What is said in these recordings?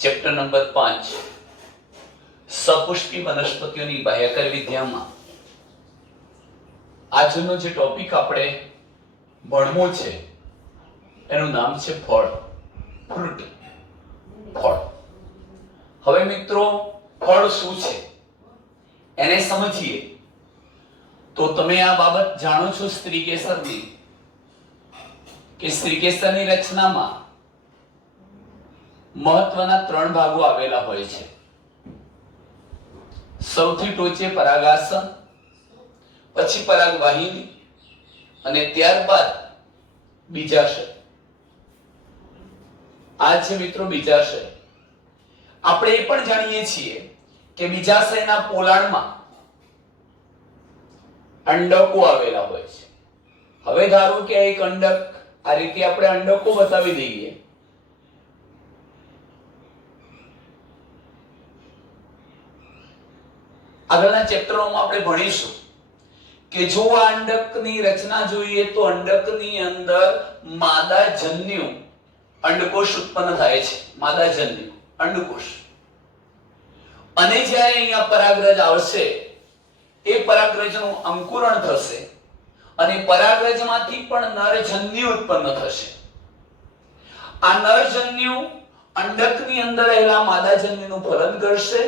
Chapter number 5 સપુષ્પી વનસ્પતિઓની બાહ્યકર વિદ્યામાં આજનો જે topic આપણે ભણવો છે એનું નામ છે ફળ, ફ્રૂટ, ફળ. હવે મિત્રો, ફળ શું છે એને સમજીએ તો તમે આ બાબત જાણો છો સ્ત્રીકેસરની, કે સ્ત્રીકેસરની રચનામાં મહત્વના 3 ભાગો આવેલા હોય છે. સૌથી ટોચે પરાગાસન, પછી પરાગવાહિની અને ત્યારબાદ બીજાશય. આ છે મિત્રો બીજાશય. આપણે એ પણ જાણીએ છીએ કે બીજાશયના પોલાણમાં અંડકો આવેલા હોય છે. હવે ધારો કે એક અંડક, આ રીતે આપણે અંડકો બતાવી દઈએ. આગળના ચેપ્ટરોમાં આપણે ભણીશું કે જો આ અંડકની રચના જોઈએ તો અંડકની અંદર માદાજન્યુ અંડકોષ ઉત્પન્ન થાય છે. માદાજન્યુ અંડકોષ. અને જ્યારે અહીંયા પરાગરજ આવશે એ પરાગરજનું અંકુરણ થશે અને પરાગરજમાંથી પણ નરજન્યુ ઉત્પન્ન થશે. આ નરજન્યુ અંડકની અંદર રહેલા માદાજન્યુનું ફલન કરશે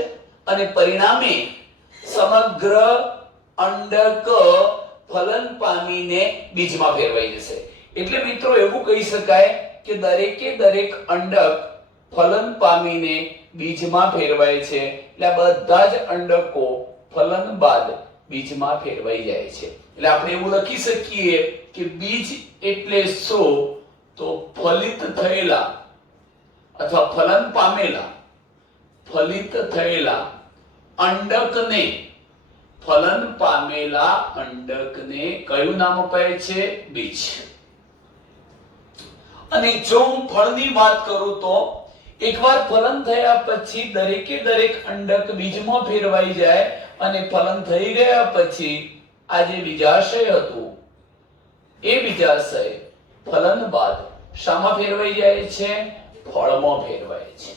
અને પરિણામે સમગ્ર અંડક ફલન પામીને બીજમાં ફેરવાઈ જશે. એટલે મિત્રો એવું કહી શકાય કે દરેકે દરેક અંડક ફલન પામીને બીજમાં ફેરવાય છે. એટલે બધા જ અંડકો ફલન બાદ બીજમાં ફેરવાઈ જાય છે. એટલે આપણે એવું લખી શકીએ કે બીજ એટલે શું? તો ફલિત થયેલા અથવા ફલન પામેલા, ફલિત થયેલા અંડકને, ફલન પામેલા અંડકને કયું નામ અપાય છે? બીજ. અને જો હું ફળની વાત કરું તો એકવાર ફલન થયા પછી દરેકે દરેક અંડક બીજમાં ફેરવાઈ જાય અને ફલન થઈ ગયા પછી આ જે બીજાશય હતું એ બીજાશય ફલન બાદ શામાં ફેરવાઈ જાય છે? ફળમાં ફેરવાય છે.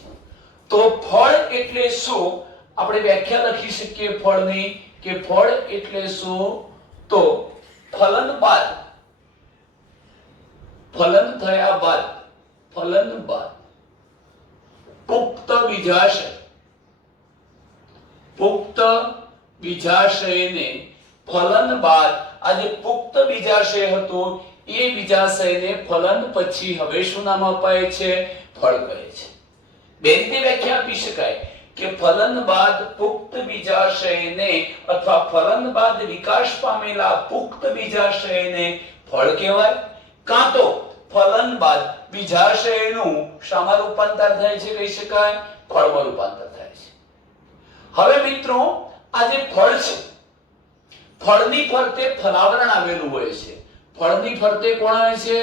તો ફળ એટલે શું? આપણે વ્યાખ્યા લખી શકીએ ફળની કે ફળ એટલે શું? તો ફલન બાદ, ફલન થયા બાદ, ફલન બાદ પુખ્ત બીજાશય, પુખ્ત બીજાશયને ફલન બાદ આ જે પુખ્ત બીજાશય હતો એ બીજાશયને ફલન પછી હવે શું નામ અપાય છે? ફળ કહે છે. બે રીતે વ્યાખ્યા આપી શકાય કે ફલન બાદ પુખ્ત બીજાશયને અથવા ફલન બાદ વિકાસ પામેલા પુખ્ત બીજાશયને ફળ કહેવાય, કાં તો ફલન બાદ બીજાશયનું શામાં રૂપાંતર થાય છે? કહી શકાય ફળમાં રૂપાંતર થાય છે. હવે મિત્રો, આ જે ફળ છે, ફળની ફરતે ફલાવરણ આવેલું હોય છે. ફળની ફરતે કોણ આવે છે?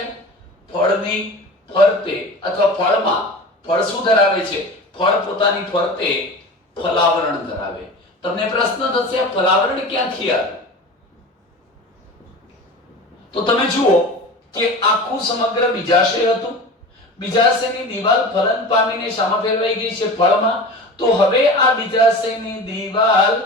ફળની ફરતે અથવા ફળમાં, ફળ શું ધરાવે છે? ફળ પોતાની ફરતે ફલાવરણ ધરાવે. તમને પ્રશ્ન થશે આ ફલાવરણ ક્યાંથી આવે? તો તમે જુઓ કે આખું સમગ્ર બીજાશય હતું. બીજાશયની દીવાલ ફલન પામીને શામાં ફેરવાઈ ગઈ છે? ફળમાં. તો હવે આ બીજાશયની દીવાલ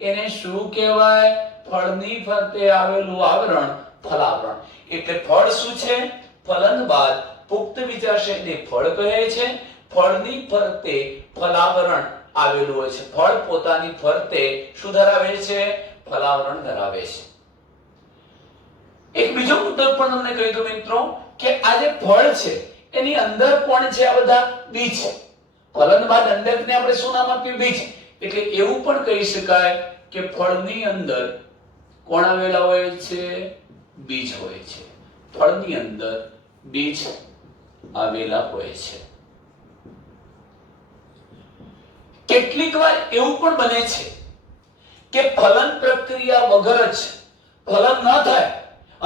એને શું કહેવાય? ફળની ફરતે આવેલું આવરણ ફલાવરણ. એટલે ફળ શું છે? ફલન બાદ પુખ્ત બીજાશયને ફળ કહે છે. ફળની ફરતે ફલાવરણ આવેલું હોય છે. ફળ પોતાની ફરતે શું ધરાવે છે? ફલાવરણ ધરાવે છે. એક બીજો મુદ્દો પણ તમને કહી દઉં મિત્રો કે આ જે ફળ છે એની અંદર કોણ છે? આ બધા બીજ. ફલન બાદ અંડકને આપણે શું નામ આપ્યું? બીજ. એટલે એવું પણ કહી શકાય કે ફળની અંદર કોણ આવેલા હોય છે? બીજ હોય છે. ફળની અંદર બીજ આવેલા હોય છે. કેટલીક વાર એવું પણ બને છે કે ફલન પ્રક્રિયા વગર જ ફલન ન થાય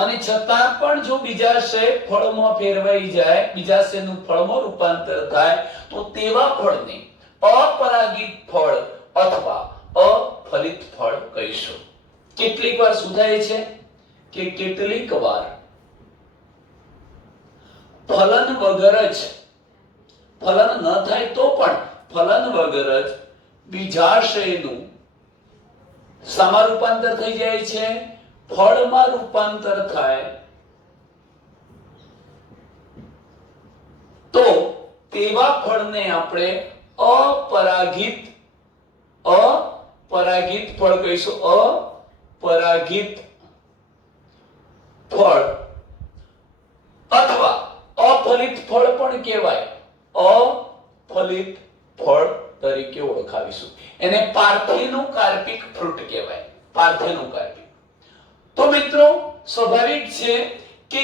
અને છતાં પણ જો બીજાશય ફળમાં ફેરવાઈ જાય, બીજાશયનું ફળમાં રૂપાંતર થાય તો તેવા ફળને અપરાગિત ફળ અથવા અફલિત ફળ કહીશું. કેટલીક વાર શું થાય છે કે કેટલીક વાર ફલન વગર જ, ફલન ન થાય તો પણ ફલન વગર જ બીજાશયનું શામાં રૂપાંતર થઈ જાય છે? ફળમાં રૂપાંતર થાય તો તેવા ફળને આપણે અપરાગિત ફળ કહીશું. અપરાગિત ફળ અથવા અફલિત ફળ પણ કહેવાય. અફલિત ફળ તરીકે ઓળખાવીશું. એને પાર્થેનોકાર્પિક ફ્રૂટ કહેવાય. પાર્થેનોકાર્પિક. તો મિત્રો સ્વાભાવિક છે કે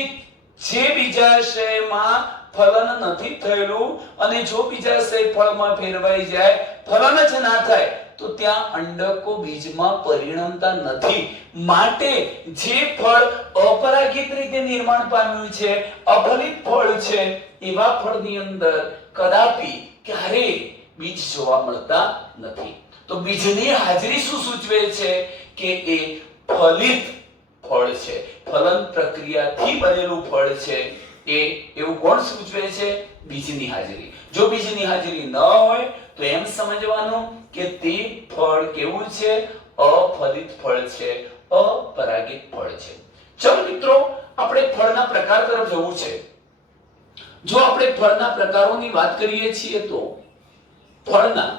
જે બીજાશયમાં ફલન નથી થયેલું અને જો બીજાશય ફળમાં ફેરવાઈ જાય, ફલન જ ના થાય, તો ત્યાં અંડકો બીજમાં પરિણમતા નથી. માટે જે ફળ અપરાગિત રીતે નિર્માણ પામ્યું છે, અફલિત ફળ છે, એવા ફળની અંદર કદાપી ક્યારે બીજ જોવા મળતા નથી. તો બીજની હાજરી શું સૂચવે છે? કે એ ફલિત ફળ છે, ફલન પ્રક્રિયાથી બનેલું ફળ છે. એવું કોણ સૂચવે છે? બીજની હાજરી. જો બીજની હાજરી ન હોય તો એમ સમજવાનું કે તે ફળ કેવું છે? અફલિત ફળ છે, અપરાગિત ફળ છે. ચલો મિત્રો, આપણે ફળના પ્રકાર તરફ જવું છે. જો આપણે ફળના પ્રકારોની વાત કરીએ છીએ તો ફળના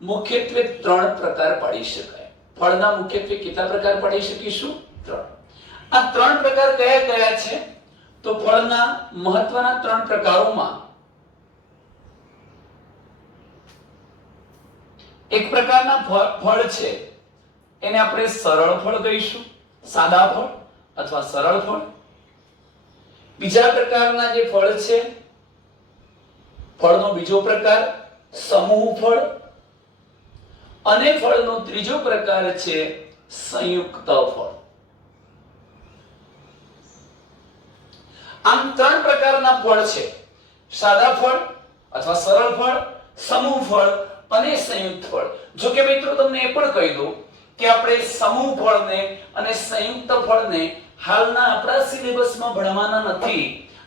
મુખ્યત્વે 3 પ્રકાર પાડી શકાય. ફળના મુખ્યત્વે કેટલા પ્રકાર પાડી શકીશું? 3. આ 3 પ્રકાર કયા કયા છે? તો ફળના મહત્વના 3 પ્રકારોમાં એક પ્રકારના ફળ છે એને આપણે સરળ ફળ કહીશું, સાદા ફળ અથવા સરળ ફળ. બીજા પ્રકારના જે ફળ છે, ફળનો બીજો પ્રકાર સમૂહ ફળ, અને ફળનો ત્રીજો પ્રકાર છે સંયુક્ત ફળ. આમ 3 પ્રકારના ફળ છે: સાદા ફળ અથવા સરળ ફળ, સમૂહ ફળ અને સંયુક્ત ફળ. જો કે મિત્રો તમને એ પણ કહી દઉં કે આપણે સમૂહ ફળને અને સંયુક્ત ફળને હાલના આપણા સિલેબસમાં ભણવાના નથી.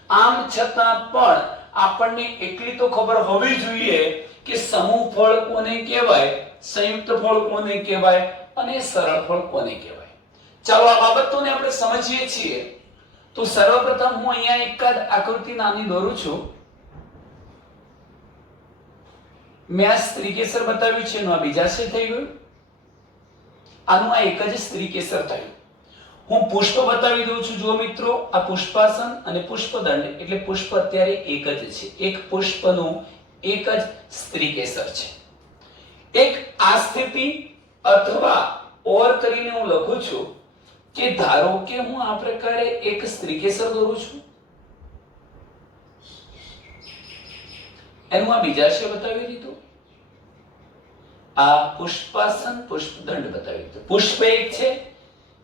આમ છતાં પણ આપણને એટલી તો ખબર હોવી જોઈએ કે સમૂહ ફળ કોને કહેવાય, સંયુક્ત ફળ કોને કહેવાય અને સરળ ફળ કોને કહેવાય. ચાલો આ બાબતોને આપણે સમજીએ છીએ. તો સર્વપ્રથમ હું અહીંયા એકાદ આકૃતિ નાની દોરું છું. મેં આ સ્ત્રીકેસર બતાવ્યું છે, એનું આ બીજાશય થઈ ગયું. આનું આ એક જ સ્ત્રીકેસર થયું. હું પુષ્પ બતાવી દઉં છું. જુઓ મિત્રો, આ પુષ્પાસન અને પુષ્પદંડ એટલે પુષ્પ અત્યારે એક જ છે. એક પુષ્પનું એક જ સ્ત્રીકેસર છે. એક આ સ્થિતિ અથવા ઓર કરીને હું લખું છું કે ધારો કે હું આ પ્રકારે એક સ્ત્રીકેસર દોરું છું, એનું આ બીજાશય બતાવી દીધું. આ પુષ્પાસન પુષ્પદંડ બતાવી દીધું. પુષ્પ એક છે,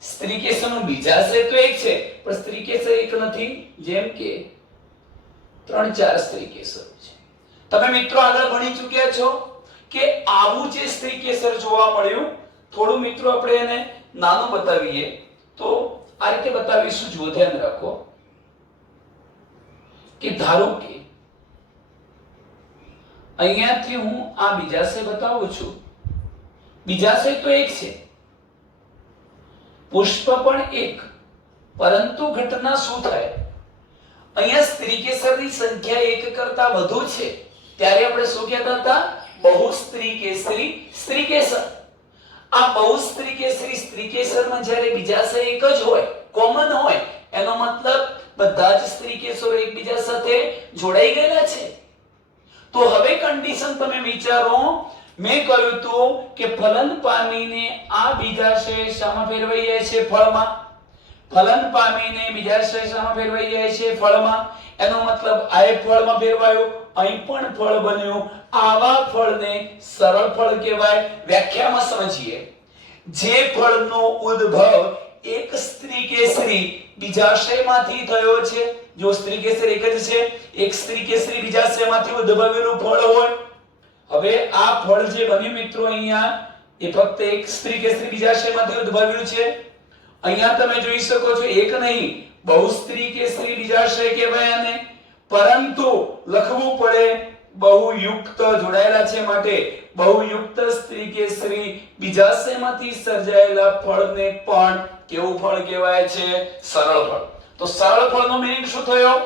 સ્ત્રીકેસરનું બીજાશય તો એક છે, પણ સ્ત્રીકેસર એક નથી, જેમ કે 3-4 સ્ત્રીકેસર છે. તમે મિત્રો આગળ ભણી ચૂક્યા છો કે આવું જે સ્ત્રીકેસર જોવા મળ્યું. થોડું મિત્રો આપણે એને નાનું બતાવીએ તો આ રીતે બતાવીશું. જુઓ, ધ્યાન રાખો કે ધારો કે અહીંયાથી હું આ બીજાશય બતાવું છું. બીજાશય તો એક છે, પુષ્પ પણ એક, પરંતુ ઘટના શું થાય? અહીંયા સ્ત્રીકેસરની સંખ્યા એક કરતા વધુ છે. ત્યારે આપણે શું કહેતા હતા? બહુસ્ત્રીકેસરી સ્ત્રીકેસર. આ બહુસ્ત્રીકેસરી સ્ત્રીકેસરમાં જ્યારે બીજાશય એક જ હોય, કોમન હોય, એનો મતલબ બધા જ સ્ત્રીકેસરો એકબીજા સાથે જોડાઈ ગયેલા છે. તો હવે કન્ડિશન તમે વિચારો. મેં કહ્યું હતું કે ફલન પામીને આ બીજાશય શામાં ફેરવાઈ જાય છે? ફળમાં. ફલન પામીને બીજાશય શામાં ફેરવાઈ જાય છે? ફળમાં. એનો મતલબ આ ફળમાં ફેરવાયું, અહીં પણ ફળ બન્યું. આવા ફળને સરળ ફળ કહેવાય. વ્યાખ્યામાં સમજીએ. જે ફળનો ઉદ્ભવ એક સ્ત્રીકેસરી બીજાશયમાંથી થયો છે, જો સ્ત્રીકેસર એક જ છે, એક સ્ત્રીકેસરી બીજાશયમાંથી ઉદ્ભવેલું ફળ હોય. હવે આ ફળ જે બન્યું મિત્રો અહીંયા, એ ફક્ત એક સ્ત્રીકેસરી બીજાશયમાંથી ઉદ્ભવેલું છે. અહીંયા તમે જોઈ શકો છો, એક નહીં, બહુસ્ત્રીકેસરી બીજાશય કહેવાય આને. પરંતુ લખવું પડે બહુયુક્ત જોડાયેલા છે માટે બહુયુક્ત સ્ત્રી કેસરી બીજાશયમાંથી સર્જાયેલા ફળને પણ કેવું ફળ કહેવાય છે? સરળ ફળ. તો સરળ ફળનો મીનિંગ શું થયો?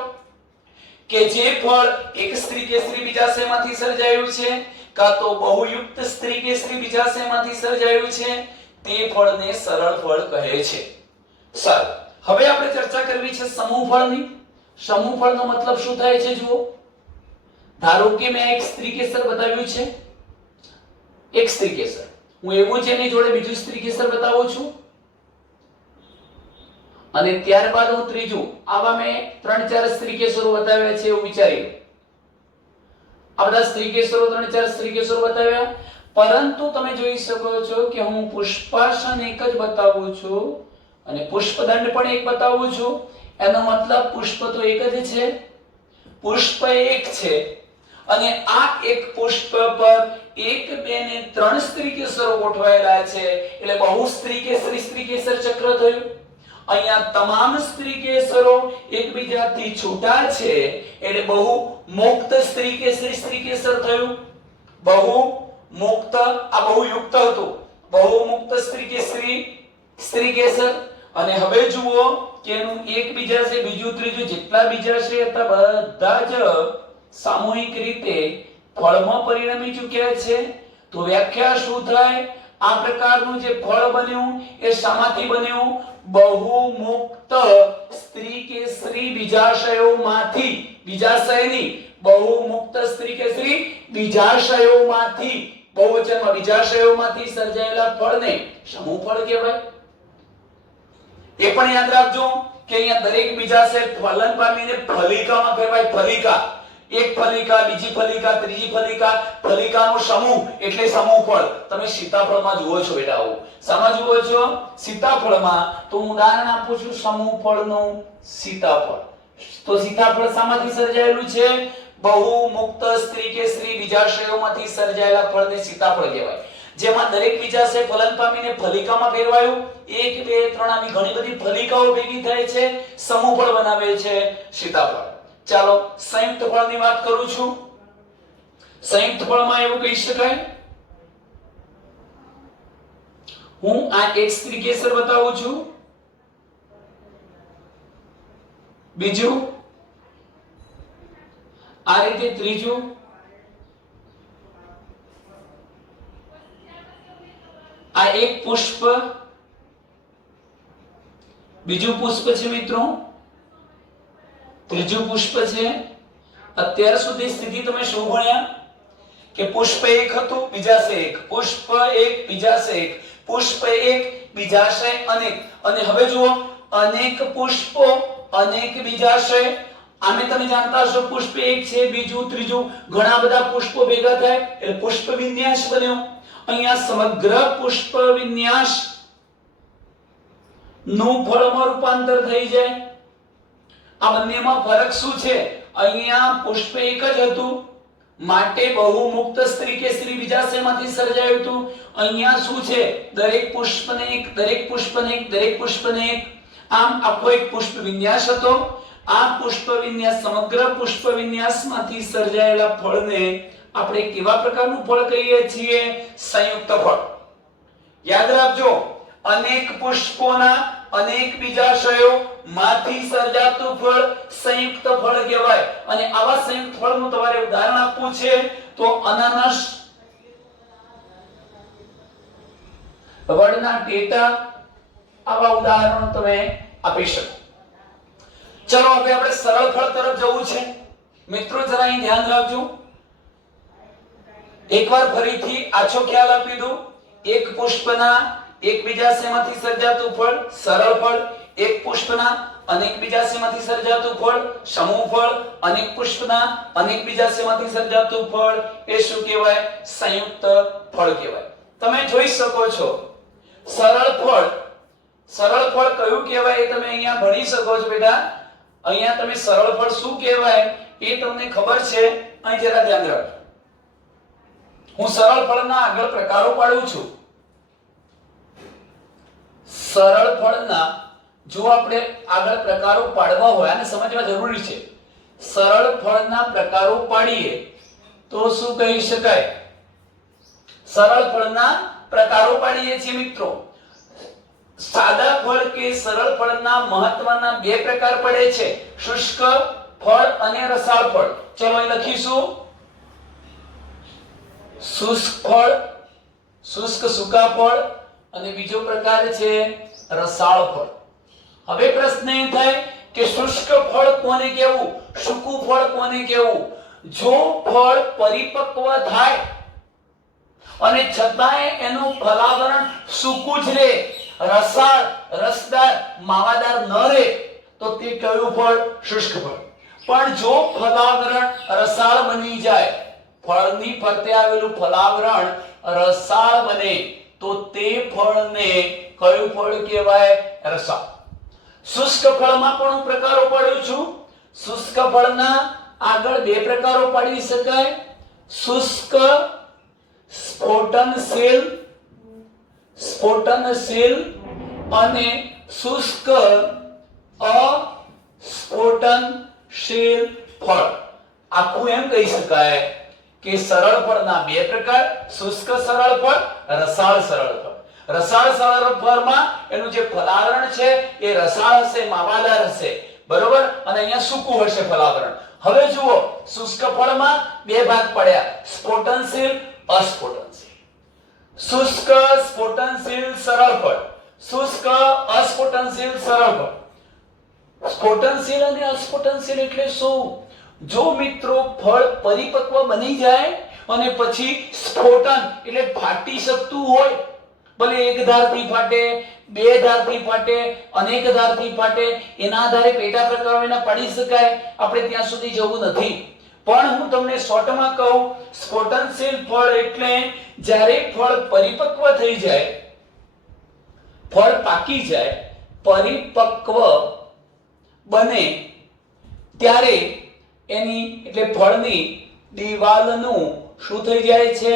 કે જે ફળ એક સ્ત્રી કેસરી બીજાશયમાંથી સર્જાયું છે કાં તો બહુયુક્ત સ્ત્રી કેસરી બીજાશયમાંથી સર્જાયું છે તે ફળને સરળ ફળ કહે છે. સારું, હવે આપણે ચર્ચા કરવી છે સમૂહ ફળની. સમૂહ ફળનો મતલબ શું થાય છે જુઓ. ધારો કે મેં એક સ્ત્રી કેસર બતાવ્યું છે, એક સ્ત્રી કેસર, હું એવું છે એની જોડે બીજું સ્ત્રી કેસર બતાવું છું અને ત્યારબાદ હું ત્રીજું. આવા મેં 3-4 સ્ત્રી કેસરો બતાવ્યા છે એવું વિચારી લો. આ બધા સ્ત્રી કેસરો 3-4 સ્ત્રી કેસરો બતાવ્યા, પરંતુ તમે જોઈ શકો છો કે હું પુષ્પાસન એક જ બતાવું છું અને પુષ્પદંડ પણ એક બતાવું છું. એનો મતલબ પુષ્પ તો એક જ છે, પુષ્પ એક છે અને આ એક પુષ્પ પર 1, 2 ને 3 સ્ત્રી કેસરો ગોઠવાયેલા છે એટલે બહુ સ્ત્રી કેસર ચક્ર થયું. અહીંયા તમામ સ્ત્રી કેસરો એકબીજાથી છૂટા છે એટલે બહુ મુક્ત સ્ત્રી કેસર થયું. બહુ મુક્ત, આ બહુ યુક્ત હતું, બહુ મુક્ત સ્ત્રી કેસર. અને હવે જુઓ કે એનું એક બીજાશય, બીજું, ત્રીજું જેટલા બીજાશય હતા બધા જ સામૂહિક રીતે ફળમાં પરિણમી ચૂક્યા છે. તો વ્યાખ્યા શું થાય? આ પ્રકારનું જે ફળ બન્યું એ શામાંથી બન્યું? બહુમુક્ત સ્ત્રી કેસરી બીજાશયોમાંથી, બીજાશયની બહુમુક્ત સ્ત્રી કેસરી બીજાશયોમાંથી, બહુવચનમાં બીજાશયોમાંથી સર્જાયેલા ફળને સમૂહ ફળ કહેવાય. એ પણ યાદ રાખજો કે અહીંયા દરેક બીજાશય ફલન પામીને ફલિકામાં ફેરવાય. ફલિકા, એક ફલિકા, બીજી ફલિકા, ત્રીજી ફલિકા, ફલિકાનો સમૂહ એટલે સમૂહ ફળ. તમે સીતાફળમાં જુઓ છો બેટા આવું. શામાં જુઓ છો? સીતાફળમાં. તો હું ઉદાહરણ આપું છું સમૂહ ફળનું. સીતાફળ. તો સીતાફળ શામાંથી સર્જાયેલું છે? બહુમુક્ત સ્ત્રી કેસરી બીજાશયોમાંથી સર્જાયેલા ફળને સીતાફળ કહેવાય. જેમાં દરેક બીજાશય ફલન પામીને ફલિકામાં ફેરવાયું. 1, 2, 3 આવી ઘણી બધી ફલિકાઓ ભેગી થાય છે, સમૂહ ફળ બનાવે છે સીતાફળ. ચાલો સંયુક્ત ફળની વાત કરું છું. સંયુક્ત ફળમાં એવું કહી શકાય, હું આ એક સ્ત્રી કેસર બતાવું છું, બીજું આ રીતે, ત્રીજું, આ એક પુષ્પ, બીજું પુષ્પ છે મિત્રો, ત્રીજું પુષ્પ છે. અત્યાર સુધી સ્થિતિ તમે શું ભણ્યા કે પુષ્પ એક હતું, બીજાશય એક, પુષ્પ એક, બીજાશય એક, પુષ્પ એક, બીજાશય અનેક. અને હવે જુઓ, અનેક પુષ્પો, અનેક બીજાશય. આમે તમે જાણતા હશો પુષ્પ એક છે, બીજું, ત્રીજું, ઘણા બધા પુષ્પો ભેગા થાય એટલે પુષ્પ વિન્યાસ બન્યો. અહીંયા સમગ્ર પુષ્પ વિન્યાસ નું ફળમાં રૂપાંતર થઈ જાય. આ બંનેમાં ફરક શું છે? અહીંયા પુષ્પ એક જ હતું માટે બહુમુક્ત સ્ત્રી કેસરી બીજાશયમાંથી સર્જાયું હતું. અહીંયા શું છે? દરેક પુષ્પને એક, દરેક પુષ્પને એક, દરેક પુષ્પને એક, આમ આખો એક પુષ્પ વિન્યાસ હતો. આ પુષ્પ વિન્યાસ, સમગ્ર પુષ્પ વિન્યાસમાંથી સર્જાયેલા ફળને આપણે કેવા પ્રકારનું ફળ કહીએ છીએ? સંયુક્ત ફળ. યાદ રાખજો, અનેક પુષ્પોના અનેક બીજાશયો માંથી સર્જાતું ફળ સંયુક્ત ફળ કહેવાય. અને આવા સંયુક્ત ફળનું તમારે ઉદાહરણ આપવું છે તો અનાનસ, વડના ટેટા, આવા ઉદાહરણો તમે આપી શકો. ચલો હવે આપણે સરળ ફળ તરફ જવું છે. મિત્રો જરા અહીં ધ્યાન રાખજો. એકવાર ફરીથી આછો ખ્યાલ આપી દો. એક પુષ્પના એક બીજાશયમાંથી સર્જાતું ફળ સરળ ફળ, એક પુષ્પના અનેક બીજાશયમાંથી સર્જાતું ફળ સમૂહ ફળ, અનેક પુષ્પના અનેક બીજાશયમાંથી સર્જાતું ફળ એ શું કહેવાય? સંયુક્ત ફળ કહેવાય. તમે જોઈ શકો છો સરળ ફળ, સરળ ફળ કયું કહેવાય એ તમે અહીંયા ભણી શકો છો બેટા. અહીંયા તમે સરળ ફળ શું કહેવાય એ તમને ખબર છે. અહીં જરા ધ્યાન રાખો. હું સરળ ફળના આગળ પ્રકારો પાડું છું. સરળ ફળના જો આપણે આગળ પ્રકારો પાડવા હોય અને સમજવા જરૂરી છે. સરળ ફળના પ્રકારો પાડીએ તો શું કહી શકાય? સરળ ફળના પ્રકારો પાડીએ છીએ મિત્રો. સાદા ફળ કે સરળ ફળના મહત્વના બે પ્રકાર પડે છે, શુષ્ક ફળ અને રસાળ ફળ. ચલો અહીં લખીશું શુષ્ક ફળ, શુષ્ક સૂકા ફળ, અને બીજો પ્રકાર છે રસાળ ફળ. હવે પ્રશ્ન એ થાય કે શુષ્ક ફળ કોને કહેવું, સૂકું ફળ કોને કહેવું? જો ફળ પરિપક્વ થાય અને છતાંય એનું ફલાવરણ સૂકું જ રહે, રસાળ, રસદાર, માવાદાર ન રહે, તો તે કયું ફળ? શુષ્ક ફળ. પણ જો ફલાવરણ રસાળ બની જાય, ફળની ફરતે આવેલું ફલાવરણ રસાળ બને, તો તે ફળને કયું ફળ કહેવાય? રસાળ. શુષ્ક ફળમાં પણ પ્રકારો પાડું છું. શુષ્ક ફળના આગળ બે પ્રકારો પાડી શકાય, શુષ્ક સ્ફોટનશીલ, સ્ફોટનશીલ અને શુષ્ક અસ્ફોટનશીલ ફળ. આખું એમ કહી શકાય કે સરળ ફળના બે પ્રકાર, શુષ્ક સરળ ફળ, રસાળ સરળ ફળ. રસાળ સરળ ફળમાં એનું જે ફલાવરણ છે એ રસાળ હશે, માવાદાર હશે, બરોબર, અને અહીંયા સૂકું હશે ફલાવરણ. હવે જુઓ, શુષ્ક ફળમાં બે ભાગ પડ્યા, સ્ફોટનશીલ, અસ્ફોટનશીલ. શુષ્ક સ્ફોટનશીલ સરળ ફળ, શુષ્ક અસ્ફોટનશીલ સરળ ફળ. સ્ફોટનશીલ અને અસ્ફોટનશીલ એટલે શું? જો મિત્રો ફળ પરિપક્વ બની જાય અને પછી સ્ફોટન એટલે ફાટી શકતું હોય, ભલે એક ધારથી ફાટે, બે ધારથી ફાટે, અનેક ધારથી ફાટે, એના આધારે પેટા પ્રકારો એના પાડી શકાય, આપણે ત્યાં સુધી જવું નથી. પણ હું તમને શોર્ટમાં કહું, સ્ફોટનશીલ ફળ એટલે જ્યારે ફળ પરિપક્વ થઈ જાય, ફળ પાકી જાય, પરિપક્વ બને ત્યારે એની એટલે ફળની દિવાલનું શું થઈ જાય છે?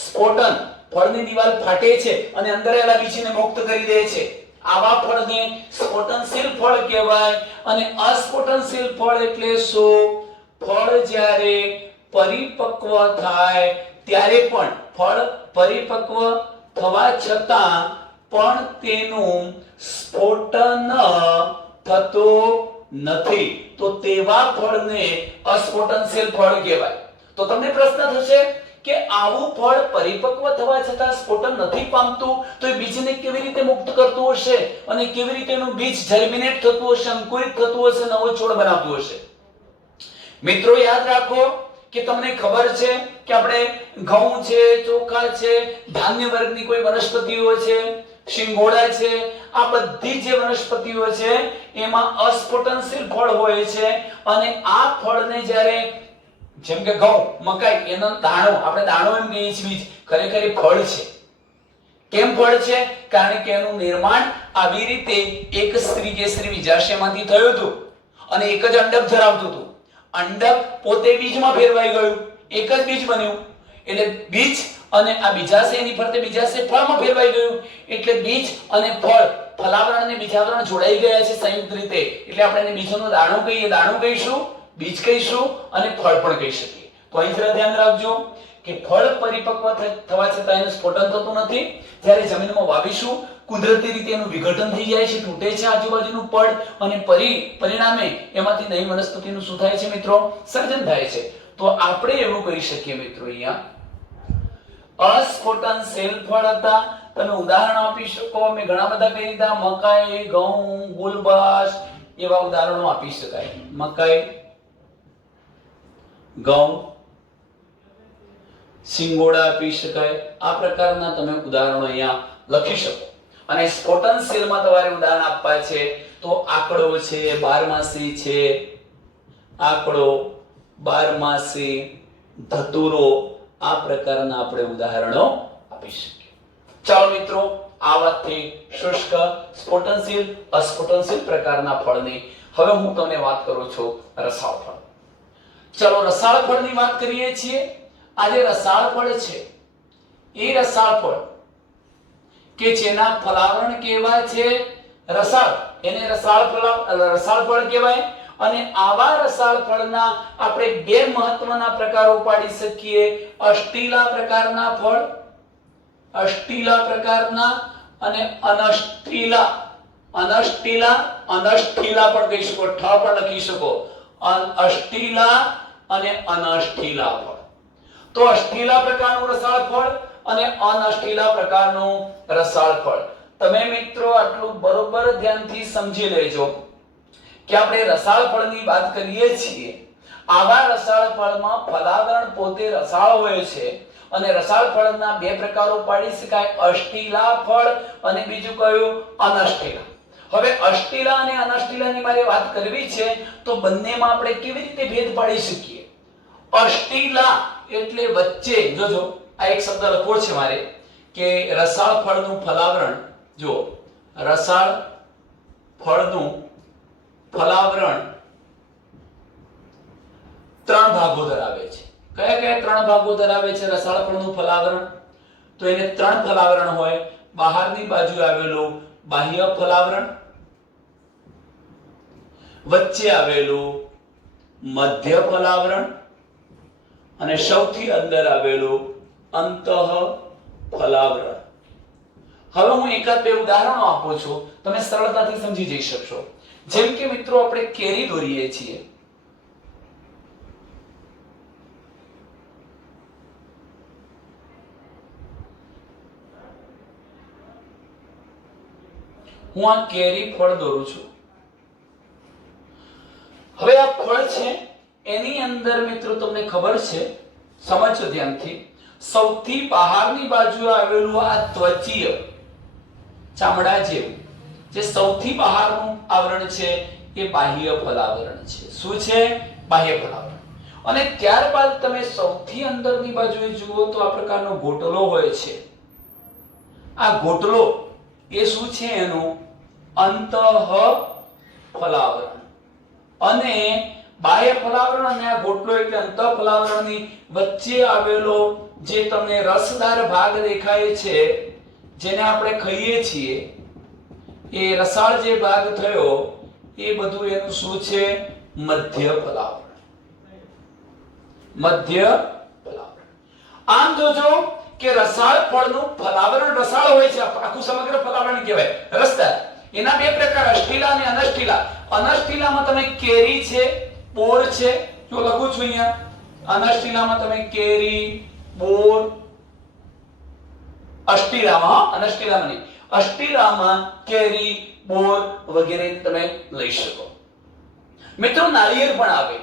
સ્ફોટન. ફળની દિવાલ ફાટે છે અને અંદર આવેલા બીજને મુક્ત કરી દે છે. આવા ફળને સ્ફોટનશીલ ફળ કહેવાય. અને અસ્ફોટનશીલ ફળ એટલે શું? ફળ જ્યારે પરિપક્વ થાય ત્યારે પણ, ફળ પરિપક્વ થવા છતાં પણ તેનું સ્ફોટન થતું નથી, તો તેવા ફળને અસ્ફોટનશીલ ફળ કહેવાય. તો તમને પ્રશ્ન થશે કે આવું ફળ પરિપક્વ થવા છતાં સ્ફોટન નથી પામતું, તો એ બીજને કેવી રીતે મુક્ત કરતું હશે અને કેવી રીતે એનું બીજ જર્મિનેટ થતું હશે, અંકુરિત થતું હશે, નવો છોડ બનાવતું હશે? મિત્રો યાદ રાખો કે તમને ખબર છે કે આપણે ઘઉં છે, ચોખા છે, ધાન્ય વર્ગની કોઈ વનસ્પતિઓ છે, શિંગોડા છે, આ બધી જે વનસ્પતિઓ છે એમાં અસ્ફોટનશીલ ફળ હોય છે. અને આ ફળને જ્યારે, જેમ કે ઘઉં, મકાઈ, એનો દાણો, આપણે દાણો એમ કહીએ છીએ, બીજ, ખરેખર એ ફળ છે. કેમ ફળ છે? કારણ કે એનું નિર્માણ આવી રીતે એક સ્ત્રી કેસરી બીજાશયમાંથી થયું હતું અને એક જ અંડક ધરાવતું હતું. અંડક પોતે બીજમાં ફેરવાઈ ગયું, એક જ બીજ બન્યું, એટલે બીજ અને આ બીજાશય એની ફરતે બીજાશય ફળમાં ફેરવાઈ ગયું, એટલે બીજ અને ફળ, ફલાવરણ અને બીજાવરણ જોડાઈ ગયા છે સંયુક્ત રીતે, એટલે આપણે એને બીજનો દાણો કહીએ, દાણો કહીશું, બીજ કહીશું અને ફળ પણ કહી શકીએ. તો અહીં જરા ધ્યાન રાખજો કે ફળ પરિપક્વ થવા છતાં એનું સ્ફોટન થતું નથી. જ્યારે જમીનમાં વાવીશું, કુદરતી રીતે એનું વિઘટન થઈ જાય છે, તૂટે છે આજુબાજુનું પડ, અને પરિણામે એમાંથી નવી વનસ્પતિનું શું થાય છે મિત્રો? સર્જન થાય છે. તો આપણે એવું કહી શકીએ મિત્રો, અહીંયા અસ્ફોટનશીલ ફળ હતા. તમે ઉદાહરણ આપી શકો, મેં ઘણા બધા કહી દીધા, મકાઈ, ઘઉં, ગુલબાસ, એવા ઉદાહરણો આપી શકાય. મકાઈ, ઘઉં, સિંગોડા આપી શકાય. આ પ્રકારના તમે ઉદાહરણો અહીંયા લખી શકો. અને સ્ફોટનશીલમાં તમારે ઉદાહરણ આપવા છે તો આકડો છે, બારમાસી છે, આકડો, બારમાસી, ધતુરો, આ પ્રકારના આપણે ઉદાહરણો આપી શકીએ. ચાલો મિત્રો, આ વાત થઈ શુષ્ક, સ્ફોટનશીલ, અસ્ફોટનશીલ પ્રકારના ફળની. હવે હું તમને વાત કરું છું રસાળ ફળ. ચલો રસાળ ફળની વાત કરીએ છીએ. આ જે રસાળ ફળ છે એ રસાળ ફળ કે જેના ફલાવરણ કહેવાય છે રસાળ, એને રસાળ ફળ કહેવાય. અને આવા રસાળ ફળના આપણે બે મહત્વના પ્રકારો પાડી શકીએ. અષ્ટીલા પ્રકારના ફળ, અષ્ટીલા પ્રકારના અને અનષ્ટીલા. અનષ્ટીલા, અનષ્ટીલા પણ કહી શકો, ઠ પણ લખી શકો. અષ્ટીલા અને અનષ્ટીલા ફળ. તો અષ્ટીલા પ્રકારનું રસાળ ફળ અને અનષ્ટીલા પ્રકારનું રસાળ ફળ. તમે મિત્રો આટલું બરોબર ધ્યાનથી સમજી લેજો કે આપણે રસાળ ફળની વાત કરીએ છીએ. આવા રસાળ ફળમાં ફલાવરણ પોતે રસાળ હોય છે અને રસાળ ફળના બે પ્રકારો પાડી શકાય, અષ્ટીલા ફળ અને બીજું કયું? અનષ્ટીલા. હવે અષ્ટીલા અને અનષ્ટીલાની મારે વાત કરવી છે તો બંનેમાં આપણે કેવી રીતે ભેદ પાડી શકીએ? અષ્ટીલા એટલે વચ્ચે, જોજો આ એક શબ્દ લખવો છે મારે કે રસાળ ફળનું ફલાવરણ, જો રસાળ ફળનું ફલાવરણ ત્રણ ભાગો ધરાવે છે. કયા કયા ત્રણ ભાગો ધરાવે છે રસાળ ફળનું ફલાવરણ? તો એને ત્રણ ફલાવરણ હોય. બહારની બાજુ આવેલું બાહ્ય ફલાવરણ, વચ્ચે આવેલું મધ્ય ફલાવરણ અને સૌથી અંદર આવેલું અંતઃ ફલાવરણ. હવે હું એકાદ બે ઉદાહરણો આપું છું, તમે સરળતાથી સમજી જઈ શકશો. જેમ કે મિત્રો આપણે કેરી દોરીએ છીએ. હું આ કેરી ફળ દોરું છું. હવે આ ફળ છે એની અંદર મિત્રો તમને ખબર છે, સમજો ધ્યાનથી, સૌથી બહારની બાજુ આવેલું આ ત્વચીય ચામડા જેવું જે સૌથી બહારનું આવરણ છે એ બાહ્ય ફલાવરણ છે. શું છે? બાહ્ય ફલાવરણ. અને ત્યારબાદ તમે સૌથી અંદરની બાજુએ જુઓ તો આ પ્રકારનો ગોટલો હોય છે. આ ગોટલો એ શું છે? એનું અંતઃ ફલાવરણ. અને બાહ્ય ફલાવરણ અને આ ગોટલો એટલે અંતઃ ફલાવરણની વચ્ચે આવેલો જે તમને રસદાર ભાગ દેખાય છે, જેને આપણે ખાઈએ છીએ, એ રસાળ જે ભાગ થયો એ બધું એનું શું છે? મધ્ય ફલાવરણ. મધ્ય ફલાવરણ. આમ જોજો કે રસાળ ફળનું ફલાવરણ રસાળ હોય છે, આખું સમગ્ર ફલાવરણ કહેવાય રસદાર. એના બે પ્રકાર, અષ્ટીલા અને અનષ્ટીલા. અનષ્ટીલામાં તમે કેરી છે, બોર છે, જો લખું છું અહીંયા. અનષ્ટીલામાં તમે કેરી, બોર, અષ્ટીલામાં, અનષ્ટીલામાં નહીં, અષ્ટીલામાં કેરી, બોર વગેરે તમે લઈ શકો. મિત્રો નાળિયેર પણ આવે,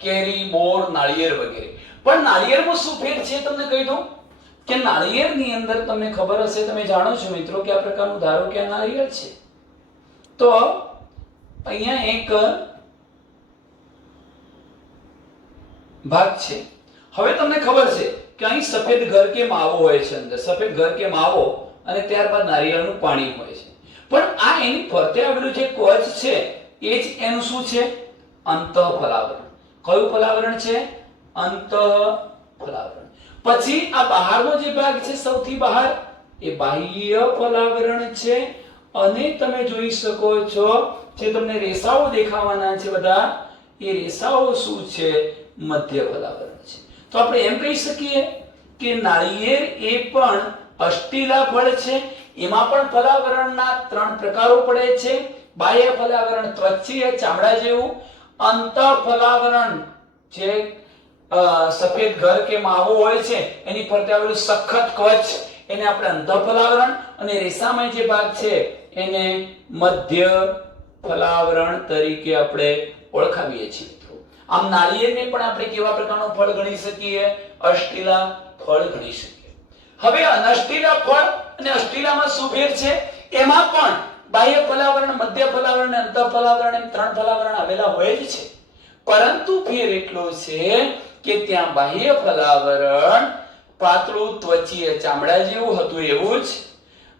કેરી, બોર, નાળિયેર વગેરે. પણ નાળિયેરમાં શું ફેર છે તમને કહી દઉં કે નાળિયેરની અંદર તમને ખબર હશે, તમે જાણો છો મિત્રો કે આ પ્રકારનું, ધારો કે આ નાળિયેર છે, તો અહીંયા એક ભાગ છે. હવે તમને ખબર છે કે અહીં સફેદ ઘર કે માવો હોય છે, અંદર સફેદ ઘર કે માવો, અને ત્યારબાદ નારિયેળનું પાણી હોય છે. પણ આ એની ફરતે આવેલું જે કવચ છે એ જ એનું શું છે? અંતઃ ફલાવરણ. કયું ફલાવરણ છે? અંતઃ ફલાવરણ. પછી આ બહારનો જે ભાગ છે સૌથી બહાર, એ બાહ્ય ફલાવરણ છે. અને તમે જોઈ શકો છો જે તમને રેસાઓ દેખાવાના છે બધા, એ રેસાઓ શું છે? મધ્ય ફલાવરણ છે. તો આપણે એમ કહી શકીએ કે નાળિયેર એ પણ અષ્ટીલા ફળ છે. એમાં પણ ફલાવરણના ત્રણ પ્રકારો પડે છે. બાહ્ય ફલાવરણ ત્વચીય ચામડા જેવું, અંતઃ ફલાવરણ જે સફેદ ઘર કે માવો હોય છે એની ફરતે આવેલું સખત કવચ, એને આપણે અંતઃ ફલાવરણ, અને રેસામય જે ભાગ છે એને મધ્ય ફલાવરણ તરીકે આપણે ઓળખાવીએ છીએ. આમ નાળિયેરને પણ આપણે કેવા પ્રકારનું ફળ ગણી શકીએ? અષ્ટીલા ફળ ગણી શકીએ. હવે અનષ્ટીલા ફળ અને અષ્ટીલામાં શું ફેર છે? એમાં પણ બાહ્ય ફલાવરણ, મધ્ય ફલાવરણ અને અંતઃ ફલાવરણ એમ ત્રણ ફલાવરણ આવેલા હોય જ છે. પરંતુ ફેર એટલો છે કે ત્યાં બાહ્ય ફલાવરણ પાતળું ત્વચીય ચામડા જેવું હતું એવું જ,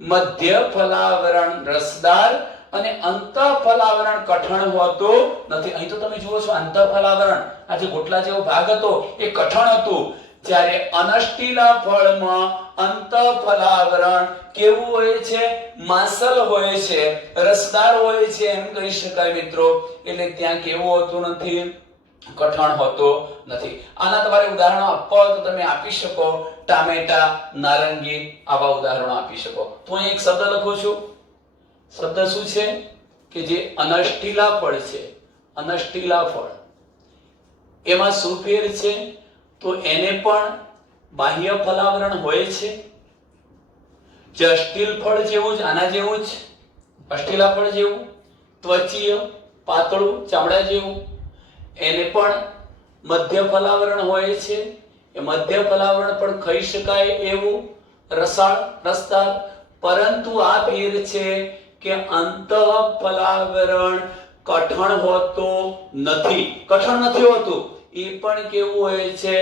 મધ્ય ફલાવરણ રસદાર અને અંતઃ ફલાવરણ કઠણ હોતું નથી. અહીં તો તમે જુઓ છો અંતઃ ફલાવરણ, આ જે ગોટલા જેવો ભાગ હતો એ કઠણ હતું. જ્યારે અનષ્ટિલા ફળમાં અંતઃફલાવરણ કેવું હોય છે? માસલ હોય છે, રસદાર હોય છે એમ કહી શકાય મિત્રો. એટલે ત્યાં કેવું હોતું નથી? કઠણ હોતો નથી. આના તમારે ઉદાહરણો આપવા હોય તો તમે આપી શકો. ટામેટા, નારંગી, આવા ઉદાહરણો આપી શકો. તો અહીં એક શબ્દ લખું છું. શબ્દ શું છે? કે જે અનષ્ટિલા ફળ છે, અનષ્ટિલા ફળ, એમાં શું ફેર છે? તો એને પણ બાહ્ય ફલાવરણ હોય છે, જે અષ્ટિલ ફળ જેવું જ, આના જેવું જ, અષ્ટિલા ફળ જેવું, ત્વચીય, પાતળું, ચામડા જેવું. એને પણ મધ્ય ફલાવરણ હોય છે. એ મધ્ય ફલાવરણ પણ ખાઈ શકાય એવું, રસાળ, રસદાર. પરંતુ આ ફેર છે કે અંતઃફલાવરણ કઠણ હોતું નથી. કઠણ નથી હોતું. એ પણ કેવું હોય છે?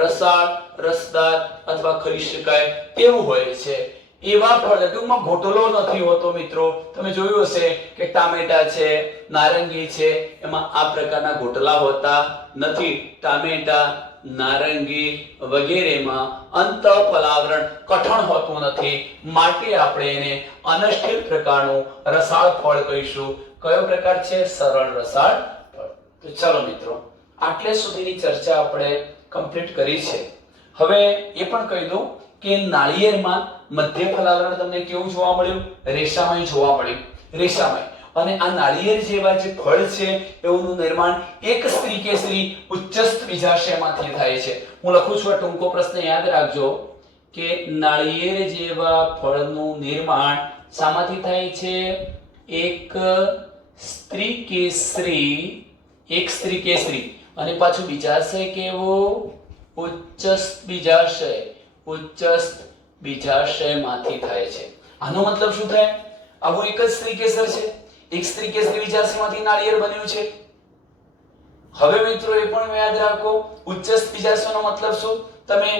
રસાળ, રસદાર અથવા ખાઈ શકાય તેવું હોય છે. એવા ફળ, ટૂંકમાં ઘોટલો નથી હોતો મિત્રો. તમે જોયું હશે કે ટામેટા છે, નારંગી છે, એમાં આ પ્રકારના ઘોટલા હોતા નથી. ટામેટા, નારંગી વગેરેમાં અંતઃફલાવરણ કઠણ હોતું નથી. માટે આપણે એને અનષ્ટિલ પ્રકારનું રસાળ ફળ કહીશું. કયો પ્રકાર છે? સરળ રસાળ ફળ. તો ચાલો મિત્રો, આટલે સુધીની ચર્ચા આપણે કમ્પ્લીટ કરી છે. હવે એ પણ કહી દઉં કે નાળિયેરમાં મધ્ય ફલાવરણ તમને કેવું જોવા મળ્યું? રેશામય જોવા મળ્યું. રેશામય. અને આ નાળિયેર જેવા જે ફળ છે એનું નિર્માણ એક સ્ત્રી કેસરી ઉચ્ચસ્થ બીજાશયમાંથી થાય છે. હું લખું છું, આ ટૂંકો પ્રશ્ન યાદ રાખજો કે નાળિયેર જેવા ફળનું નિર્માણ શામાંથી થાય છે? એક સ્ત્રી કેસરી, એક સ્ત્રી કેસરી, અને પાછું બીજાશય કેવો? ઉચ્ચસ્થ બીજાશય, ઉચ્ચસ્થ બીજાશયમાંથી થાય છે. આનો મતલબ શું થાય? આવું એક જ સ્ત્રી કેસર છે, એક સ્ત્રી કેસરી બીજાશયમાંથી નાળિયેર બન્યું છે. હવે મિત્રો એ પણ યાદ રાખો, ઉચ્ચસ્થ બીજાશયનો મતલબ શું? તમે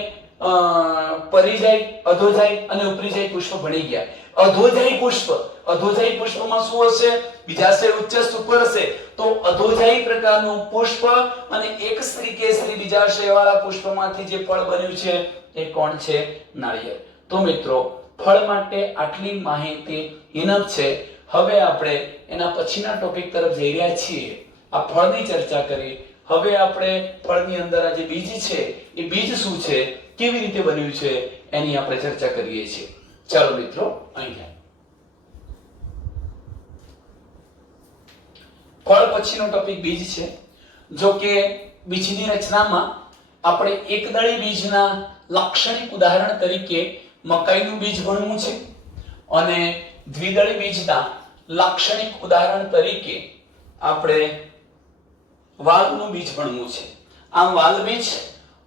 પરિજાય, અધોજાય અને ઉપરીજાય પુષ્પ ભણી ગયા. અધોજાય પુષ્પ, અધોજાય પુષ્પમાં શું હશે? બીજાશય ઉચ્ચસ્થ ઉપર હશે, તો અધોજાય પ્રકારનું પુષ્પ અને એક સ્ત્રી કેસરી બીજાશય વાળા પુષ્પમાંથી જે ફળ બન્યું છે એ કોણ છે? નાળિયેર. તો મિત્રો ફળ માટે આટલી માહિતી ઇનફ છે. હવે આપણે એના પછીના ટોપિક તરફ જઈ રહ્યા છીએ. આ ફળની ચર્ચા કરી. હવે આપણે ફળની અંદર આ જે બીજ છે એ બીજ શું છે, કેવી રીતે બન્યું છે એની આપણે ચર્ચા કરીએ છીએ. ચાલો મિત્રો, અહીંયા ફળ પછીનો ટોપિક બીજ છે. જો કે બીજની રચનામાં આપણે એકદળી બીજના લાક્ષણિક ઉદાહરણ તરીકે મકાઈનું બીજ ભણવું છે અને દ્વિદળી બીજના લાક્ષણિક ઉદાહરણ તરીકે આપણે વાલનું બીજ ભણવું છે. આમ વાલ બીજ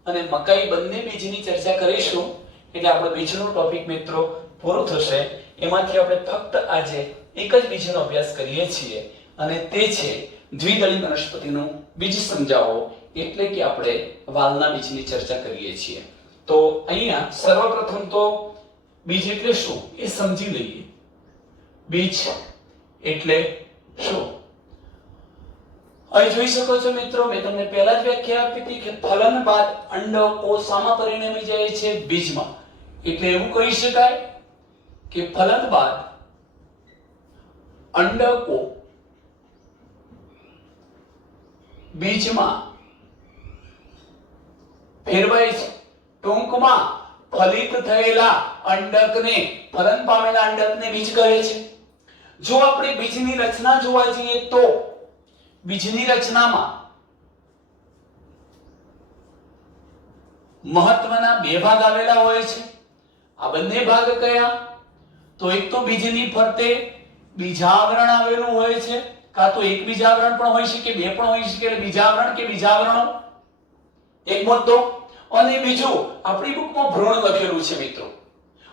અને મકાઈ બંને બીજની ચર્ચા કરીશું એટલે આપણો બીજનો ટોપિક મિત્રો પૂરો થશે. એમાંથી આપણે ફક્ત આજે એક જ બીજનો અભ્યાસ કરીએ છીએ અને તે છે દ્વિદળી વનસ્પતિનું બીજ સમજાવો, એટલે કે આપણે વાલના બીજની ચર્ચા કરીએ છીએ. તો અહીંયા સર્વપ્રથમ તો બીજ એટલે શું એ સમજી લઈએ. બીજ એટલે શું? અહીં જોઈ શકો છો મિત્રો, મેં તમને પહેલા જ વ્યાખ્યા આપી હતી કે ફલન બાદ અંડકો શામાં પરિણમી જાય છે? બીજમાં. એટલે એવું કહી શકાય કે ફલન બાદ અંડકો બીજમાં ફેરવાય છે. ટૂંકમાં ફલિત થયેલા અંડકને, ફલન પામેલા અંડકને બીજ કહે છે. જો આપણે બીજની રચના જોવા જઈએ તો બીજની રચનામાં મહત્વના બે ભાગ આવેલા હોય છે. આ બંને ભાગ કયા? તો એક તો બીજની ફરતે બીજાવરણ આવેલું હોય છે, કાં તો એક બીજાવરણ પણ હોઈ શકે, બે પણ હોઈ શકે, એટલે બીજાવરણ કે બીજાવરણો એક મુદ્દો. અને બીજું આપણી બુકમાં ભ્રૂણ લખેલું છે મિત્રો,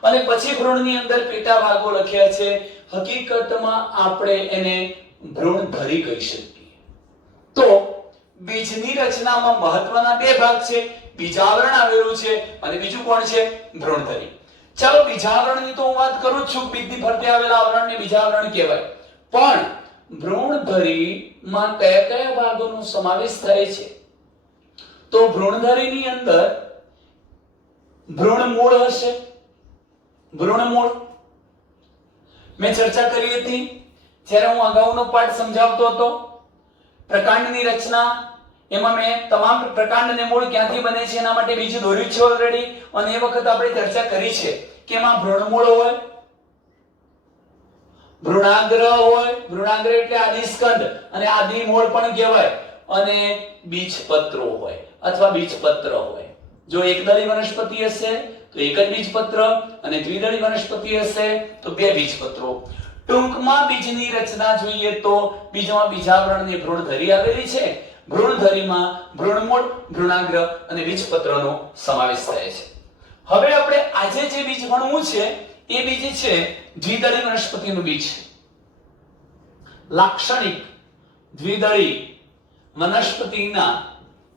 અને પછી ભ્રૂણની અંદર પેટા ભાગો લખ્યા છે. હકીકતમાં આપણે એને ભ્રૂણધરી કહી શકીએ. તો બીજની રચનામાં મહત્વના બે ભાગ છે, બીજાવરણ આવેલું છે અને બીજું કોણ છે? ભ્રૂણધરી. ચાલો બીજાવરણની તો હું વાત કરું છું, બીજની ફરતે આવેલા આવરણને બીજાવરણ કહેવાય. પણ ભ્રૂણધરીમાં કયા કયા ભાગોનો સમાવેશ થાય છે? તો ભ્રૂણધરીની અંદર ભ્રૂણમૂળ હશે. ભ્રૂણમૂળ મેં ચર્ચા કરી હતી જ્યારે હું અગાઉનો પાઠ સમજાવતો હતો. પ્રકાંડની રચના, એમાં મેં તમામ પ્રકાંડ અને મૂળ ક્યાંથી બને છે એના માટે બીજું દોર્યું છે ઓલરેડી. અને એ વખત આપણે ચર્ચા કરી છે કે એમાં ભ્રૂણમૂળ હોય, ભ્રૂણાગ્ર હોય. ભ્રૂણાગ્ર એટલે આદિસ્કંદ અને આદિમૂળ પણ કહેવાય. અને બીજપત્રો હોય અથવા બીજપત્ર હોય. જો એકદળી વનસ્પતિ હશે તો એક જ બીજપત્ર, અને દ્વિદળી વનસ્પતિ હશે તો બે બીજપત્રો. ટૂંકમાં બીજની રચના જોઈએ તો બીજમાં બીજાવરણ અને ભ્રૂણધરી આવેલી છે. ભ્રૂણધરીમાં ભ્રૂણમૂળ, ભ્રૂણાગ્ર અને બીજપત્રનો સમાવેશ થાય છે. હવે આપણે આજે જે બીજ ભણવું છે એ બીજ છે દ્વિદળી વનસ્પતિનું બીજ. લાક્ષણિક દ્વિદળી વનસ્પતિના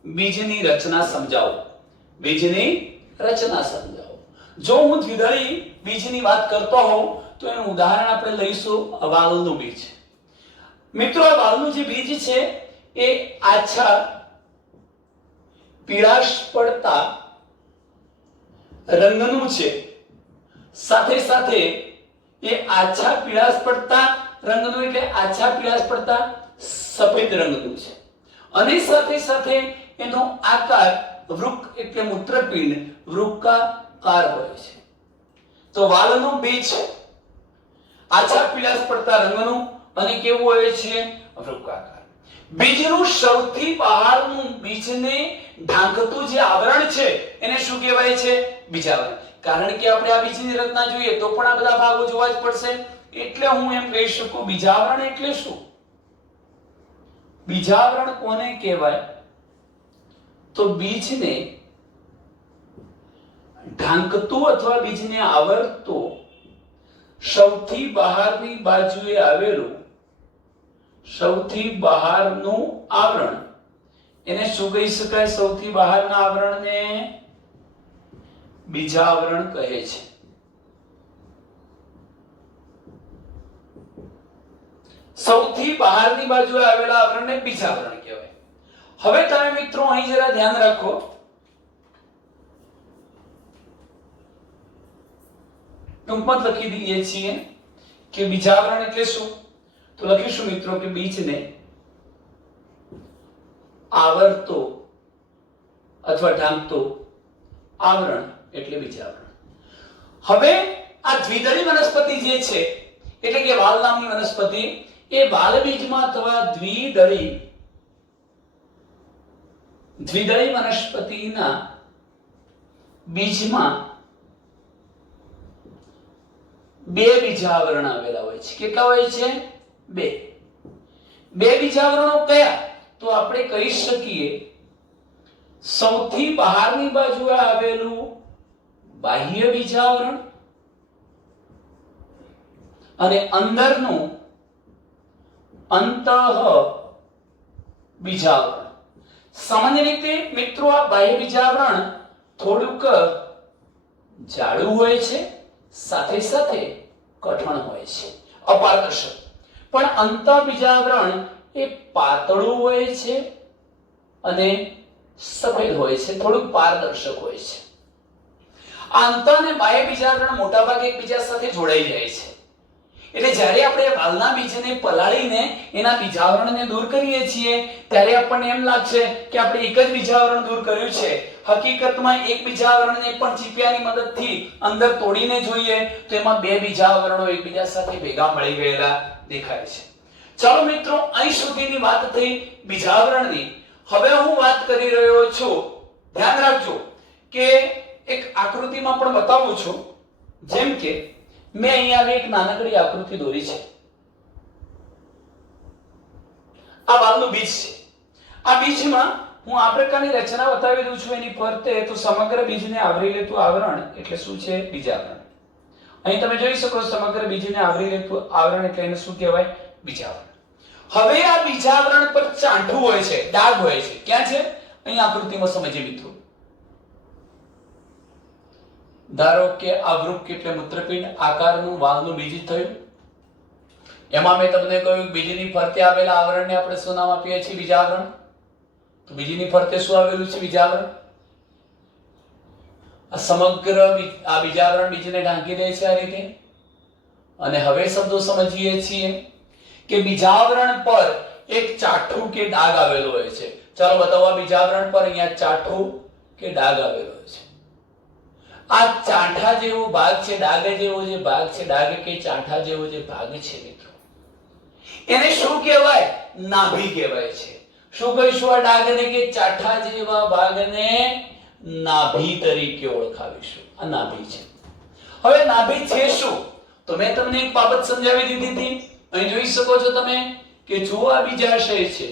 બીજની રચના સમજાવો. બીજની રચના સમજાવો. જો હું દ્વિદળી બીજની વાત કરતો હોઉં તો એનું ઉદાહરણ આપણે લઈશું વાલનું બીજ. મિત્રો, આ વાલનું જે બીજ છે એ આછા પીળાશ પડતા રંગનું છે. સાથે સાથે એ આછા પીળાશ પડતા રંગનું એટલે આછા પીળાશ પડતા સફેદ રંગનું છે. અને સાથે સાથે એનો આકાર વૃક્ક એટલે મૂત્રપિંડ વૃક્કાકાર હોય છે. તો વાલનું બીજ આછા પીળાશ પડતા રંગનું અને કેવું હોય છે? વૃક્કાકાર. બીજનું સૌથી બહારનું બીજને ઢાંકતું જે આવરણ છે એને શું કહેવાય છે? બીજાવરણ. કારણ કે આપણે આ બીજની રચના જોઈએ તો પણ આ બધા ભાગો જોવા જ પડશે. એટલે હું એમ કહી શકું બીજાવરણ એટલે શું? બીજાવરણ કોને કહેવાય? તો બીજને ઢાંકતું અથવા બીજને આવરતું સૌથી બહારની બાજુએ આવેલું સૌથી બહારનું આવરણ એને શું કહી શકાય? સૌથી બહારના આવરણને બીજાવરણ કહે છે. સૌથી બહારની બાજુએ આવેલા આવરણને બીજાવરણ કહેવાય. હવે તમે મિત્રો અહીં જરા ધ્યાન રાખો. ટૂંકમાં લખી દઈએ છીએ કે બીજાવરણ એટલે શું? તો લખીશું મિત્રો કે બીજને આવરતો અથવા ઢાંકતો આવરણ એટલે બીજાવરણ. હવે આ દ્વિદળી વનસ્પતિ જે છે એટલે કે વાલ નામની વનસ્પતિ એ વાલ બીજમાં અથવા દ્વિદળી વનસ્પતિના બીજમાં બે બીજાવરણ આવેલા હોય છે. કેટલા હોય છે? બે. બે બીજાવરણો કયા? તો આપણે કહી શકીએ સૌથી બહારની બાજુએ આવેલું બાહ્ય બીજાવરણ અને અંદરનું અંતઃ બીજાવરણ. સામાન્ય રીતે મિત્રો આ બાહ્ય બીજાવરણ થોડુંક જાડું હોય છે, સાથે સાથે કઠણ હોય છે, અપારદર્શક. પણ અંતઃ બીજાવરણ એ પાતળું હોય છે અને સફેદ હોય છે, થોડુંક પારદર્શક હોય છે. આ અંતઃ અને બાહ્ય બીજાવરણ મોટા ભાગે એકબીજા સાથે જોડાઈ જાય છે. એટલે જ્યારે આપણે વાલના બીજને પલાળીને એના બીજાવરણને દૂર કરીએ છીએ ત્યારે આપણને એમ લાગશે કે આપણે એક જ બીજાવરણ દૂર કર્યું છે. હકીકતમાં એક બીજાવરણને પણ ચીપિયાની મદદથી અંદર તોડીને જોઈએ તો એમાં બે બીજાવરણો એકબીજા સાથે ભેગા મળી ગયેલા દેખાય છે. ચાલો મિત્રો, અહીં સુધીની વાત થઈ બીજાવરણની. હવે હું વાત કરી રહ્યો છું, ધ્યાન રાખજો કે એક આકૃતિમાં પણ બતાવું છું. જેમ કે મેં અહીંયા એક નાનકડી આકૃતિ દોરી છે. આ વાલનું બીજ છે. આ બીજમાં હું આ પ્રકારની રચના બતાવી દઉં છું. એની ફરતે તો સમગ્ર બીજને આવરી લેતું આવરણ એટલે શું છે? બીજાવરણ. અહીં તમે જોઈ શકો સમગ્ર બીજને આવરી લેતું આવરણ એટલે એને શું કહેવાય? બીજાવરણ. હવે આ બીજાવરણ પર ચાંઠું હોય છે, ડાઘ હોય છે. ક્યાં છે? અહીં આકૃતિમાં સમજીએ મિત્રો. ધારો કે આ વૃક્ક એટલે મૂત્રપિંડ આકારનું વાલનું બીજ થયું. એમાં મેં તમને કહ્યું બીજની ફરતે આવેલા આવરણને આપણે શું નામ આપીએ છીએ? બીજાવરણ. તો બીજની ફરતે શું આવેલું છે? બીજાવરણ. આ સમગ્ર આ બીજાવરણ બીજને ઢાંકી દે છે આ રીતે. અને હવે શબ્દો સમજીએ છીએ કે બીજાવરણ પર એક ચાઠું કે ડાઘ આવેલો હોય છે. ચાલો બતાવો, આ બીજાવરણ પર અહીંયા ચાઠું કે ડાઘ આવેલો હોય છે. આ ચાઠા જેવો ભાગ છે, ડાઘ જેવો જે ભાગ છે, ડાઘ કે ચાઠા જેવો જે ભાગ છે મિત્રો, એને શું કહેવાય? નાભી કહેવાય છે. શું કહીશું આ ડાઘને? કે ચાઠા જેવા ભાગને નાભી તરીકે ઓળખાવીશું. આ નાભી છે. હવે નાભી છે શું? તો મેં તમને એક બાબત સમજાવી દીધી હતી. અહીં જોઈ શકો છો તમે કે જો આ બીજાશય છે,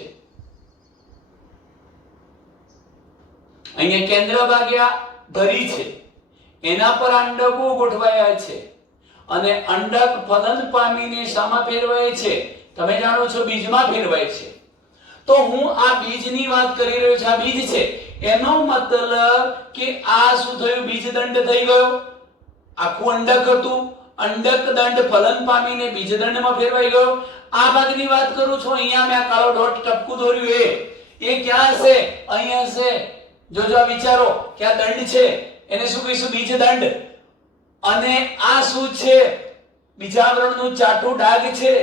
અહીંયા કેન્દ્ર ભાગ્યા ધરી છે, એના પર અંડકો ગોઠવાયા છે અને અંડક ફલન પામીને શામાં ફેરવાય છે? તમે જાણો છો બીજમાં ફેરવાય છે. તો હું આ બીજની વાત કરી રહ્યો છું. આ બીજ છે, એનો મતલબ કે આ શું થયું? બીજદંડ થઈ ગયો. આખું અંડક હતું, અંડક દંડ ફલન પામીને બીજદંડમાં ફેરવાઈ ગયો. આ ભાગની વાત કરું છું. અહીંયા મેં આ કાળો ડોટ ટપકું દોર્યું, એ ક્યાં હશે? અહીંયા હશે. જોજો આ વિચારો કે આ દંડ છે, એને શું કહીશું? બીજદંડ. અને આ શું છે? બીજાવરણનું ચાટું ડાઘ છે.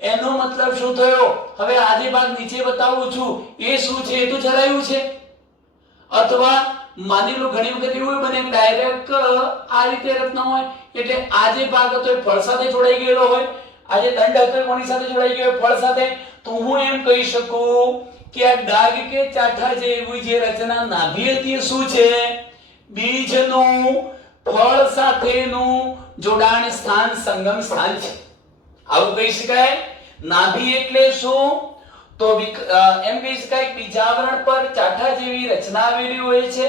એનો મતલબ શું થયો? હવે આ જે ભાગ નીચે બતાવું છું એ શું છે? એ તો ચરાયું છે. અથવા માની લો ઘણી વખત એવું બને કે ડાયરેક્ટ આ રીતે રત્ન હોય, એટલે આ જે ભાગ હતો એ ફળ સાથે જોડાઈ ગયેલો હોય, આ જે દંડ હતો એ કોની સાથે જોડાઈ ગયો? ફળ સાથે. તો હું એમ કહી શકું કે આ ડાઘ કે ચાઠા જેવી જે રચના નાભી હતી એ શું છે? બીજનું ફળ સાથેનું જોડાણ સ્થાન, સંગમ સ્થાન છે. આવું કહી શકાય. નાભી એટલે શું? તો એમ કહી શકાય કે બીજાવરણ પર ચાઠા જેવી રચના આવેલી હોય છે.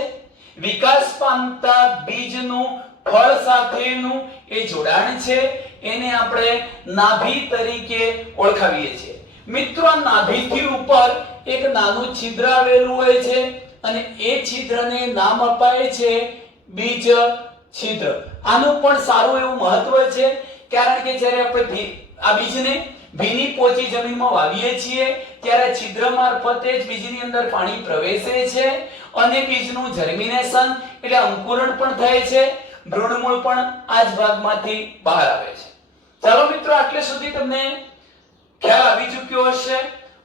વિકાસ પામતા બીજનું ફળ સાથેનું એ જોડાણ છે, એને આપણે નાભી તરીકે ઓળખાવીએ છીએ. મિત્રો, આ નાભીથી ઉપર એક નાનું છિદ્ર આવેલું હોય છે અને એ છિદ્રને નામ અપાય છે બીજ છિદ્ર. આનું પણ સારું એવું મહત્વ છે, કારણ કે જ્યારે આપણે આ બીજને ભીની પોચી જમીનમાં વાવીએ છીએ ત્યારે છિદ્ર મારફતે જ બીજની અંદર પાણી પ્રવેશે છે અને બીજનું જર્મિનેશન એટલે અંકુરણ પણ થાય છે. ભ્રૂણમૂળ પણ આ જ ભાગમાંથી બહાર આવે છે. ચાલો મિત્રો, આટલે સુધી તમને ખ્યાલ આવી ચૂક્યો હશે.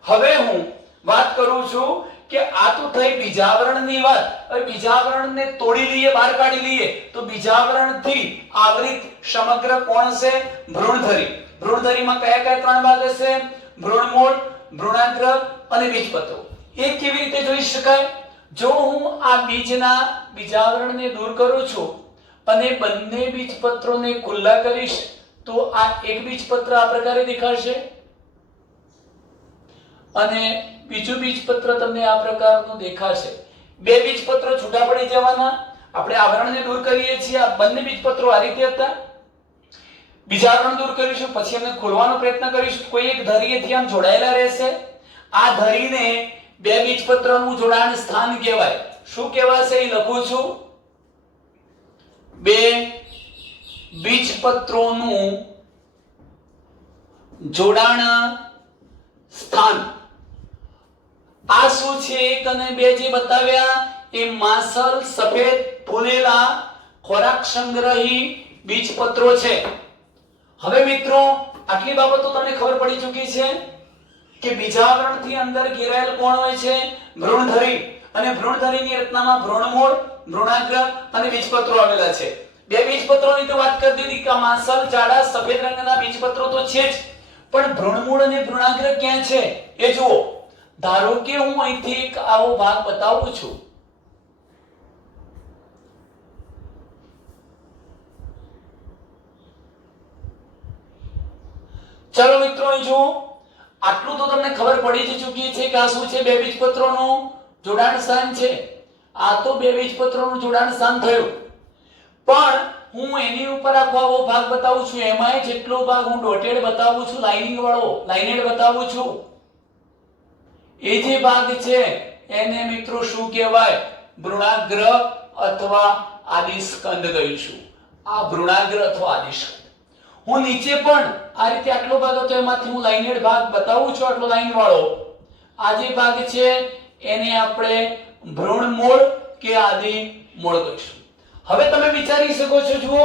હવે હું વાત કરું છું કે આ તો થઈ બીજાવરણની વાત. હવે બીજાવરણને તોડી લઈએ, બહાર કાઢી લઈએ તો બીજાવરણથી આવૃત સમગ્ર કોણ છે? ભ્રૂણધરી. ભ્રૂણધરીમાં કયા કયા ત્રણ ભાગ હશે? ભ્રૂણમૂળ, ભ્રૂણાગ્ર અને બીજપત્રો. એ કેવી રીતે જોઈ શકાય? જો હું આ બીજના બીજાવરણને દૂર કરું છું અને બંને બીજપત્રોને ખુલ્લા કરીશ તો આ એક બીજપત્ર આ પ્રકારે દેખાશે અને બીજું બીજપત્ર તમને આ પ્રકારનું દેખાશે. બે બીજપત્રો છૂટા પડી જવાના. આપણે આવરણને દૂર કરીએ છીએ, આ બંને બીજપત્રો આ રીતે હતા. બીજાવરણ દૂર કરીશું, પછી એમને ખોલવાનો પ્રયત્ન કરીશું. કોઈ એક ધરીએથી આમ જોડાયેલા રહેશે. આ ધરીને બે બીજપત્રનું જોડાણ સ્થાન કહેવાય. શું કહેવાશે? એ લખું છું. બે બીજપત્રોનું જોડાણ સ્થાન. આ શું છે? એક અને બે જે બતાવ્યા એ માસલ સફેદ ફૂલેલા ખોરાક સંગ્રહી બીજપત્રો છે. હવે મિત્રો, આટલી બાબતો તમને ખબર પડી ચૂકી છે કે બીજાવરણથી અંદર ઘેરાયેલ કોણ હોય છે? ભ્રૂણધરી. અને ભ્રૂણધરીની રચનામાં ભ્રૂણમૂળ, ભ્રૂણાગ્ર અને બીજપત્રો આવેલા છે. બે બીજપત્રોની તો વાત કરી દીધી કે માસલ જાડા સફેદ રંગના બીજપત્રો તો છે જ, પણ ભ્રૂણમૂળ અને ભ્રૂણાગ્ર ક્યાં છે એ જુઓ. ધારો કે હું અહીંથી એક આવો ભાગ બતાવું છું. ચલો મિત્રો, અહીં જુઓ. આટલું તો તમને ખબર પડી જ ચૂકી છે કે આ શું છે? બે બીજપત્રોનું જોડાણ સ્થાન છે. આ તો બે બીજપત્રોનું જોડાણ સ્થાન થયું, પણ હું એની ઉપર આખો આવો ભાગ બતાવું છું. એમાંય જેટલો ભાગ હું ડોટેડ બતાવું છું, લાઇનિંગ વાળો, લાઇનેડ બતાવું છું, એ જે ભાગ છે એને મિત્રો શું કહેવાય? ભ્રૂણાગ્ર અથવા આદિસ્કંદ કહીશું. આ ભ્રૂણાગ્ર અથવા આદિસ્કંદ. હું નીચે પણ આ રીતે આટલો ભાગ હતો એમાંથી હું લાઇનેડ ભાગ બતાવું છું, આટલો લાઇન વાળો. આ જે ભાગ છે એને આપણે ભ્રૂણમૂળ કે આદિમૂળ કહીશું. હવે તમે વિચારી શકો છો, જુઓ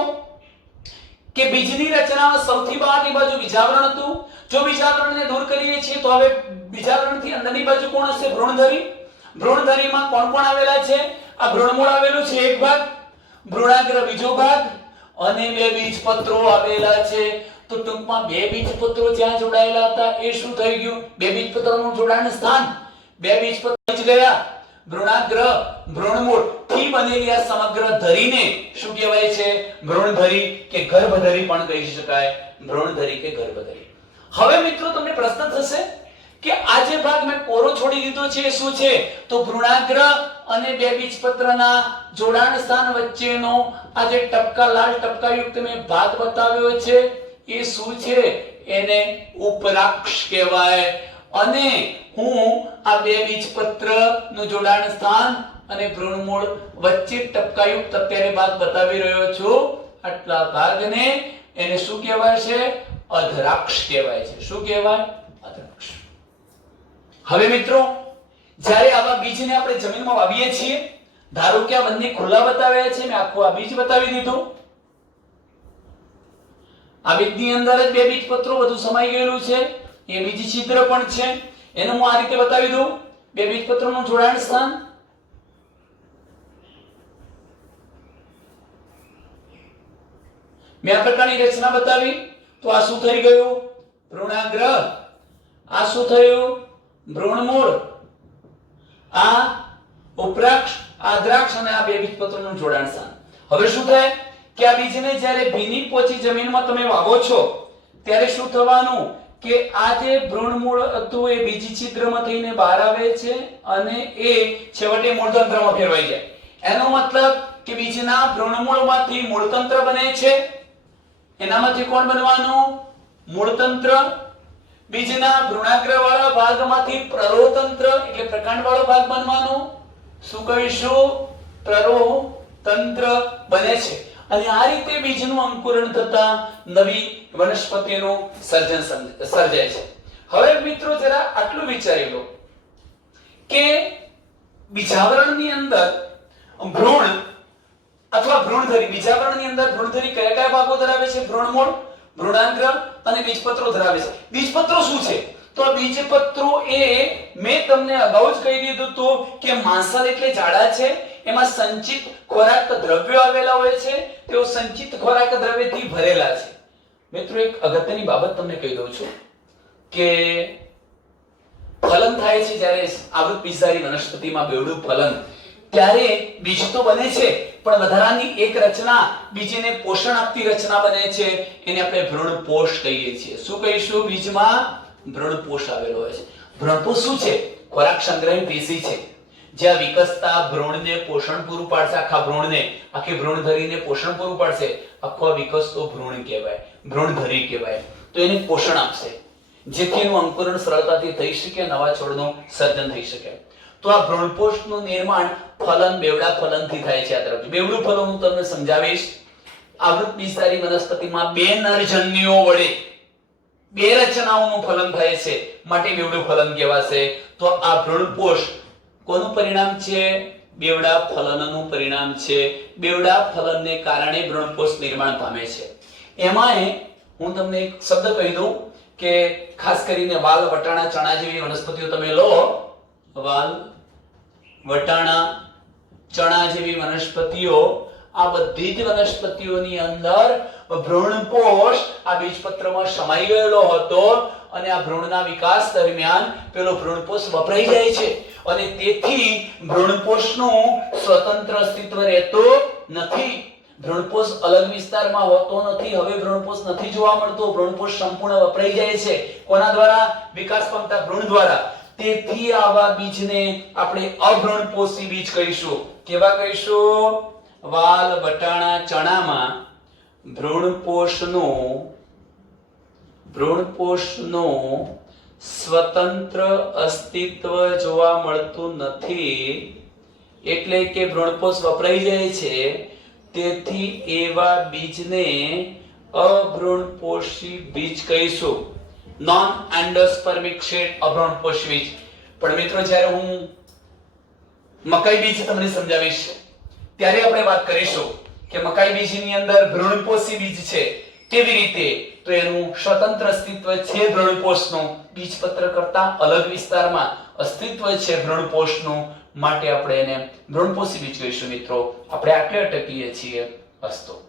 કે બીજની રચનામાં સૌથી બહારની બાજુ બીજાવરણ હતું. જો બીજાવરણને દૂર કરીએ છીએ તો હવે બીજાવરણથી અંદરની બાજુ કોણ હશે? ભ્રૂણધરી. ભ્રૂણધરીમાં કોણ કોણ આવેલા છે? આ ભ્રૂણમૂળ આવેલું છે એક ભાગ, ભ્રૂણાગ્ર બીજો ભાગ, અને બે બીજપત્રો આવેલા છે. તો ટૂંકમાં બે બીજપત્રો જ્યાં જોડાયેલા હતા એ શું થઈ ગયું? બે બીજપત્રોનું જોડાણ સ્થાન. બે બીજપત્રો જ ગયા. ભ્રૂણાગ્ર ભ્રૂણમૂળ થી બનેલી આ સમગ્ર ધરીને શું કહેવાય છે? ભ્રૂણધરી કે ગર્ભધરી પણ કહી શકાય. ભ્રૂણધરી કે ગર્ભધરી. હવે મિત્રો તમને પ્રશ્ન થશે કે આ જે ભાગ મેં કોરો છોડી દીધો છે એ શું છે? તો ભ્રૂણાગ્ર અને બે બીજપત્રના જોડાણ સ્થાન વચ્ચેનો આ જે ટપકા લાલ ટપકાયુક્ત મેં ભાગ બતાવ્યો છે એ શું છે? એને ઉપરાક્ષ કહેવાય. અને હું આ બે બીજપત્ર નું જોડાણ સ્થાન અને ભ્રૂણમૂળ વચ્ચે ટપકાયુક્ત અત્યારે ભાગ બતાવી રહ્યો છું. આટલા ભાગને એને શું કહેવાય છે? અધરાક્ષ કહેવાય છે. શું કહેવાય? અધરાક્ષ. હવે મિત્રો જ્યારે આવા બીજને આપણે જમીનમાં વાવીએ છીએ, ધારો કે આ બંને ખુલ્લા બતાવ્યા છે, મેં આખું આ બીજ બતાવી દીધું. આ બીજની અંદર જ બે બીજપત્રો બધું સમાઈ ગયેલું છે. એ બીજી છિદ્ર પણ છે, એને હું આ રીતે બતાવી દઉં. બે બીજપત્રોનું જોડાણ સ્થાન, મેં આ પ્રકારની રચના બતાવી. તો આ શું થઈ ગયું? ભ્રૂણાગ્ર. આ શું થયું? ભ્રૂણમૂળ. આ ઉપરાક્ષ, આદ્રાક્ષ અને આ બે બીજપત્રોનું જોડાણ સ્થાન. હવે શું થાય કે આ બીજને જ્યારે ભીની પોચી જમીનમાં તમે વાવો છો ત્યારે શું થવાનું કે આ જે ભ્રૂણમૂળ હતું એ બીજી છિદ્રમાં થઈને બહાર આવે છે અને એ છેવટે મૂળતંત્રમાં ફેરવાઈ જાય. એનો મતલબ કે બીજના ભ્રૂણમૂળમાંથી મૂળતંત્ર બને છે. એનામાંથી કોણ બનવાનું? મૂળતંત્ર. બીજના ભ્રૂણાગ્રવાળા ભાગમાંથી પ્રરોતંત્ર એટલે પ્રકાંડવાળો ભાગ બનવાનો. શું કહીશું? પ્રરોતંત્ર બને છે. અને આ રીતે બીજનું અંકુરણ થતા નવી વનસ્પતિનું સર્જન સર્જાય છે. હવે મિત્રો જરા આટલું વિચારી લો કે બીજાવરણની અંદર ભ્રૂણ અથવા ભ્રૂણધરી, બીજાવરણની અંદર ભ્રૂણધરી કયા કયા ભાગો ધરાવે છે? ભ્રૂણમૂળ, ભ્રૂણાગ્ર અને બીજપત્રો ધરાવે છે. બીજપત્રો શું છે? તો આ બીજપત્રો એ મેં તમને અગાઉ જ કહી દીધું હતું કે માંસલ એટલે જાડા છે. એમાં સંચિત ખોરાક દ્રવ્યો આવેલા હોય છે. તેઓ સંચિત ખોરાક દ્રવ્યથી ભરેલા છે. મિત્રો એક અગત્યની બાબત તમને કહી દઉં છું કે ફલન થાય છે જ્યારે આવૃત બીજધારી વનસ્પતિમાં બેવડું ફલન, ત્યારે બીજ તો બને છે પણ વધારાની એક રચના બીજને પોષણ આપતી રચના બને છે. એને આપણે ભ્રૂણપોષ કહીએ છીએ. શું કહીશું? બીજમાં ભ્રૂણપોષ આવેલો હોય છે. ભ્રૂણપોષ શું છે? ખોરાક સંગ્રહી પેશી છે. જ્યાં વિકસતા ભ્રૂણને પોષણ પૂરું પાડશે, આખા ભ્રૂણને, આખી ભ્રૂણધરીને પોષણ પૂરું પાડશે. આખો વિકસતો ભ્રૂણ કહેવાય, ભ્રૂણધરી કહેવાય. તો એને પોષણ આપશે જેથી એનું અંકુરણ સરળતાથી થઈ શકે, નવા છોડનું સર્જન થઈ શકે. તો આ ભ્રૂણપોષનું નિર્માણ ફલન, બેવડા ફલનથી થાય છે. આ તરફ બેવડું ફલન હું તમને સમજાવીશ. આવૃત બીજધારી વનસ્પતિમાં બે નરજન્યુઓ વડે બે રચનાઓનું ફલન થાય છે, માટે બેવડું ફલન કહેવાશે. તો આ ભ્રૂણપોષ કોનું પરિણામ છે? બેવડા ફલનનું પરિણામ છે. બેવડા ફલનને કારણે ભ્રૂણપોષ નિર્માણ પામે છે. એમાંય હું તમને એક શબ્દ કહી દઉં કે ખાસ કરીને વાલ, વટાણા, ચણા જેવી વનસ્પતિઓ તમે લો. વાલ, વટાણા, ચણા જેવી વનસ્પતિઓ, આ બધી જ વનસ્પતિઓની અંદર ભ્રૂણપોષ આ બીજપત્રમાં સમાઈ ગયેલો હતો અને આ ભ્રૂણના વિકાસ દરમિયાન પેલો ભ્રૂણપોષ વપરાઈ જાય છે અને તેથી ભ્રૂણપોષનું સ્વતંત્ર અસ્તિત્વ રહેતું નથી. ભ્રૂણપોષ અલગ વિસ્તારમાં હોતો નથી. હવે ભ્રૂણપોષ નથી જોવા મળતો. ભ્રૂણપોષ સંપૂર્ણ વપરાઈ જાય છે. કોના દ્વારા? વિકાસ પામતા ભ્રૂણ દ્વારા. તેથી આવા બીજને આપણે અભ્રૂણપોષી બીજ કહીશું. કેવા કહીશું? વાલ, વટાણા, ચણામાં ભ્રૂણપોષનું સ્વતંત્ર અસ્તિત્વ જોવા મળતું નથી, એટલે કે ભ્રૂણપોષ વપરાઈ જાય છે. તેથી એવા બીજને અભ્રૂણપોષી બીજ કહીશું. નોન એન્ડોસ્પર્મિક શેડ અભ્રૂણપોષી બીજ. પણ મિત્રો જ્યારે હું મકાઈ બીજ તમને સમજાવીશ ત્યારે આપણે વાત કરીશું કે મકાઈ બીજની અંદર ભ્રૂણપોષી બીજ છે, કેવી રીતે? તો એનું સ્વતંત્ર અસ્તિત્વ છે ભ્રૂણપોષનું, બીજપત્ર કરતા અલગ વિસ્તારમાં અસ્તિત્વ છે ભ્રૂણપોષનું, માટે આપણે એને ભ્રૂણપોષી બીજ કહીશું મિત્રો. આપણે આટલે અટકીએ છીએ. અસ્તુ.